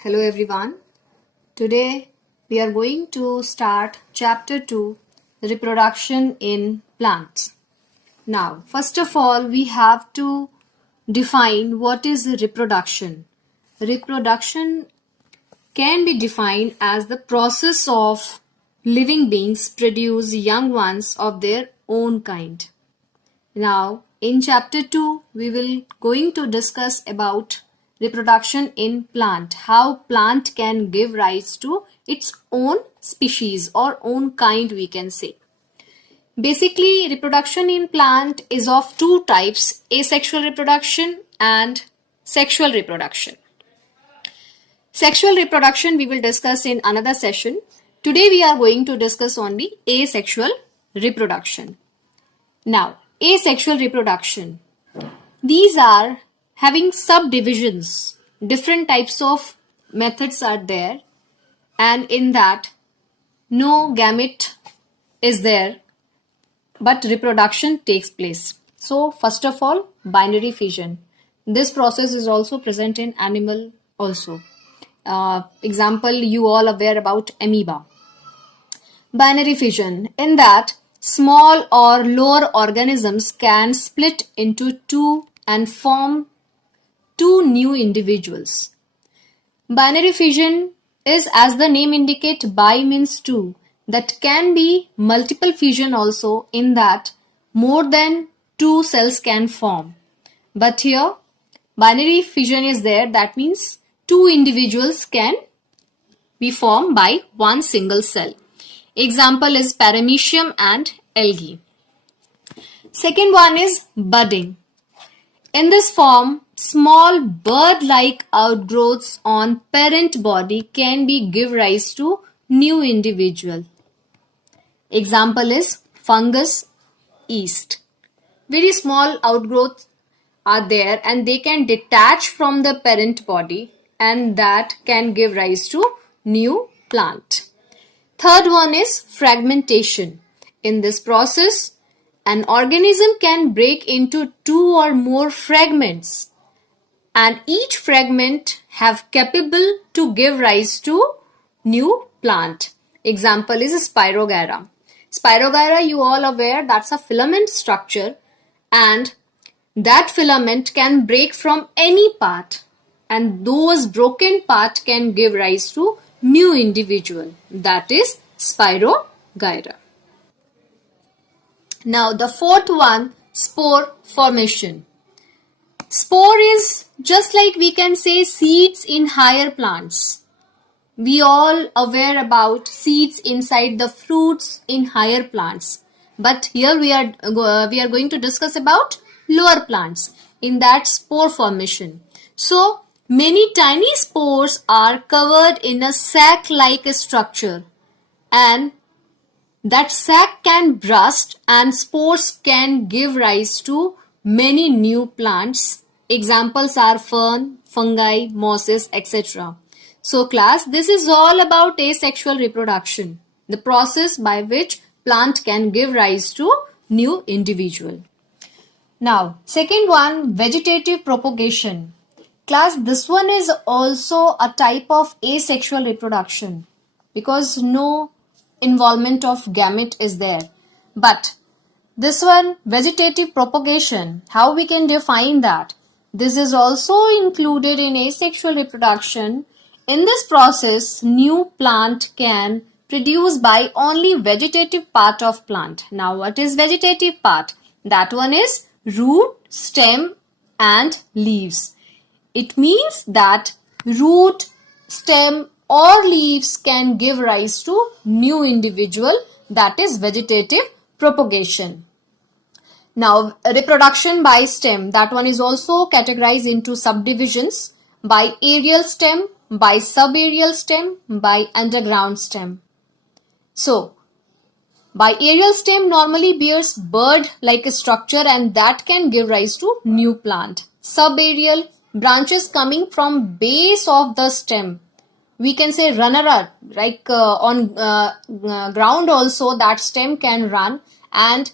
Hello everyone. Today we are going to start chapter 2, reproduction in plants. Now, first of all, we have to define what is reproduction. Reproduction can be defined as the process of living beings produce young ones of their own kind. Now, in chapter 2, we will going to discuss about reproduction in plant, how plant can give rise to its own species or own kind, we can say. Basically, reproduction in plant is of two types, asexual reproduction and sexual reproduction. Sexual reproduction we will discuss in another session. Today we are going to discuss only asexual reproduction. Now, asexual reproduction. These are having subdivisions. Different types of methods are there, and in that no gamete is there, but reproduction takes place. So, first of all, binary fission. This process is also present in animal also. Example, you all aware about amoeba. Binary fission. In that, small or lower organisms can split into two and form two new individuals. Binary fission is, as the name indicates, bi means two. That can be multiple fission also, in that more than two cells can form. But here, binary fission is there, that means two individuals can be formed by one single cell. Example is paramecium and algae. Second one is budding. In this form, small bird-like outgrowths on parent body can be give rise to new individual. Example is fungus, yeast. Very small outgrowths are there and they can detach from the parent body, and that can give rise to new plant. Third one is fragmentation. In this process, an organism can break into two or more fragments, and each fragment have capable to give rise to new plant. Example is Spirogyra. Spirogyra, you all aware, that's a filament structure, and that filament can break from any part, and those broken part can give rise to new individual, that is Spirogyra. Now the fourth one, spore formation. Spore is just like we can say seeds in higher plants. We all aware about seeds inside the fruits in higher plants. But here we are going to discuss about lower plants, in that spore formation. So many tiny spores are covered in a sac-like structure, and that sac can burst and spores can give rise to many new plants. Examples are fern, fungi, mosses, etc. So class, this is all about asexual reproduction, the process by which plant can give rise to new individual. Now, second one, vegetative propagation. Class, this one is also a type of asexual reproduction because no involvement of gamete is there. But this one, vegetative propagation, how we can define that? This is also included in asexual reproduction. In this process, new plant can produce by only vegetative part of plant. Now, what is vegetative part? That one is root, stem and leaves. It means that root, stem or leaves can give rise to new individual, that is vegetative propagation. Now, reproduction by stem, that one is also categorized into subdivisions by aerial stem, by subaerial stem, by underground stem. So, by aerial stem normally bears bird-like structure, and that can give rise to new plant. Subaerial, branches coming from base of the stem. We can say runner, like on ground also that stem can run, and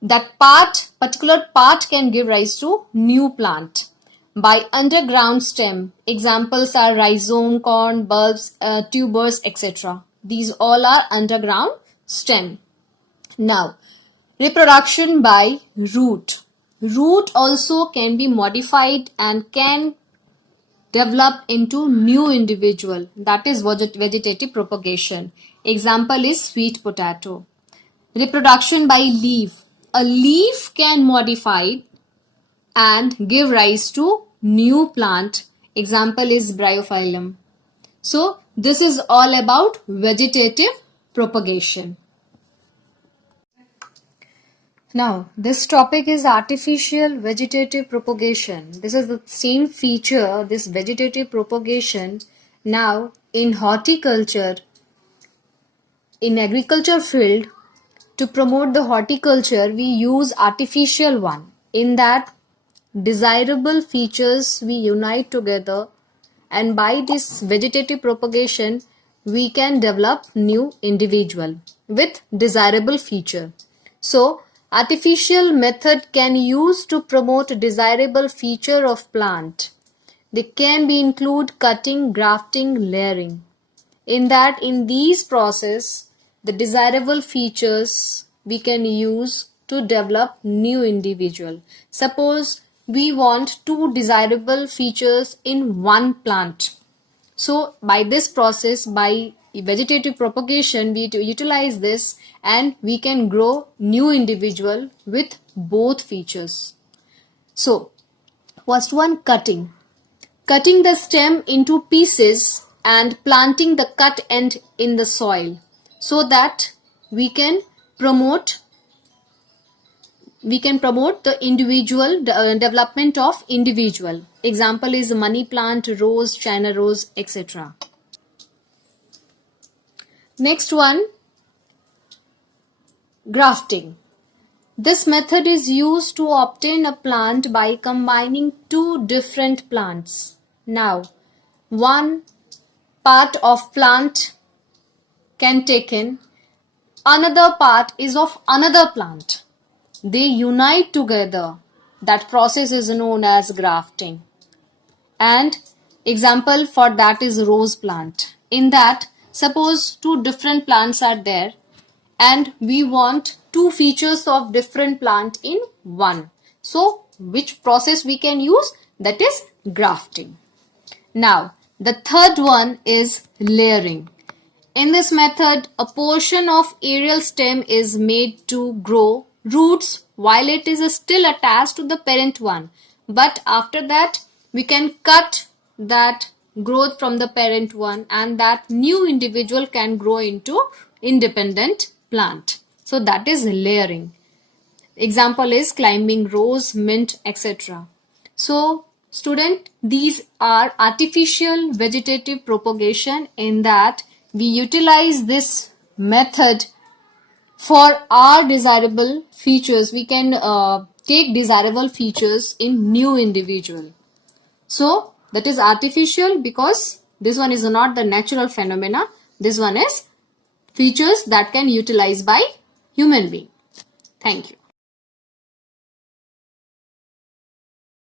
that particular part can give rise to new plant. by underground stem. Examples are rhizome, corn, bulbs, tubers, etc. These all are underground stem. Now, reproduction by root. Root also can be modified and can develop into new individual, that is vegetative propagation. Example is sweet potato. Reproduction by leaf. A leaf can modify and give rise to new plant. Example is bryophyllum. So this is all about vegetative propagation. Now, this topic is artificial vegetative propagation. This is the same feature, this vegetative propagation. Now, in horticulture, in agriculture field, to promote the horticulture, we use artificial one. In that, desirable features we unite together, and by this vegetative propagation, we can develop new individual with desirable feature. So, artificial method can use to promote desirable feature of plant. They can be include cutting, grafting, layering. In these process, the desirable features we can use to develop new individual. Suppose we want two desirable features in one plant. So by this process, by vegetative propagation, we utilize this and we can grow new individual with both features. So first one, cutting. Cutting the stem into pieces and planting the cut end in the soil so that we can promote the individual development of individual. Example is money plant, rose, China rose, etc. Next one, grafting. This method is used to obtain a plant by combining two different plants. Now, one part of plant can taken, another part is of another plant. They unite together. That process is known as grafting. And example for that is rose plant. In that, suppose two different plants are there and we want two features of different plant in one. So, which process we can use? That is grafting. Now, the third one is layering. In this method, a portion of aerial stem is made to grow roots while it is still attached to the parent one. But after that, we can cut that growth from the parent one and that new individual can grow into independent plant. So that is layering. Example is climbing rose, mint, etc. So student, these are artificial vegetative propagation in that we utilize this method for our desirable features. We can take desirable features in new individual. So that is artificial because this one is not the natural phenomena. This one is features that can utilize by human being. Thank you.